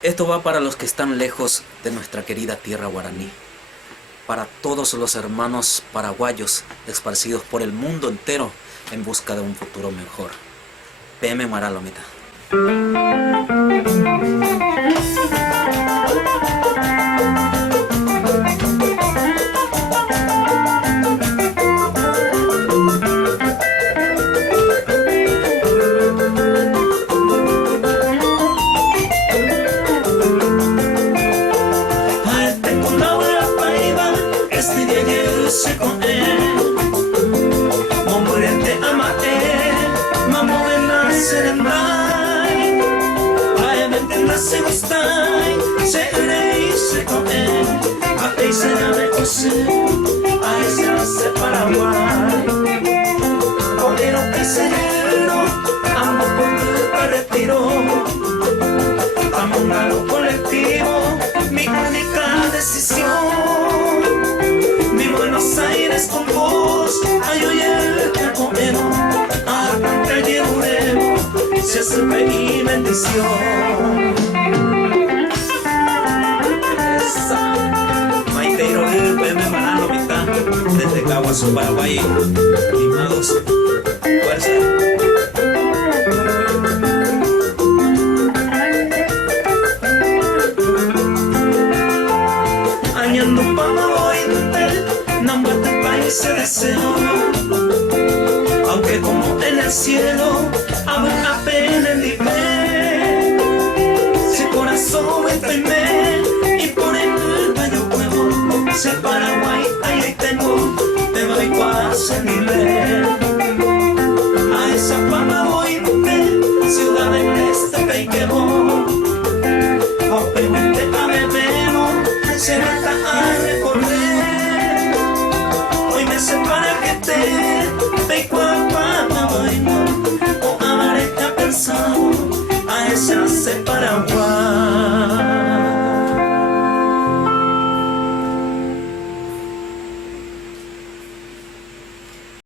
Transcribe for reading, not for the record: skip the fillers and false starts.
Esto va para los que están lejos de nuestra querida tierra guaraní, para todos los hermanos paraguayos esparcidos por el mundo entero en busca de un futuro mejor. PM Maralomita. Se gustai, se urei, se coen, a se llame José, a se Paraguay. Bolero paisanero, amo por tu retiro, amo un colectivo, mi única decisión. Mi Buenos Aires con vos, ay oye el coeno, a la llevaremos, se hace mi bendición. Desde Caguazú, Paraguay, limados, fuerza. Añando para oírte, nombre de país se deseo. Aunque como en el cielo, aún apenas nivel. Si corazón enfermé y por el baño huevo, se Paraguay. Te doy cuase nivel. A esa fama voy de ciudad en este pequeño. O permite a bebemos, se mata a recoger.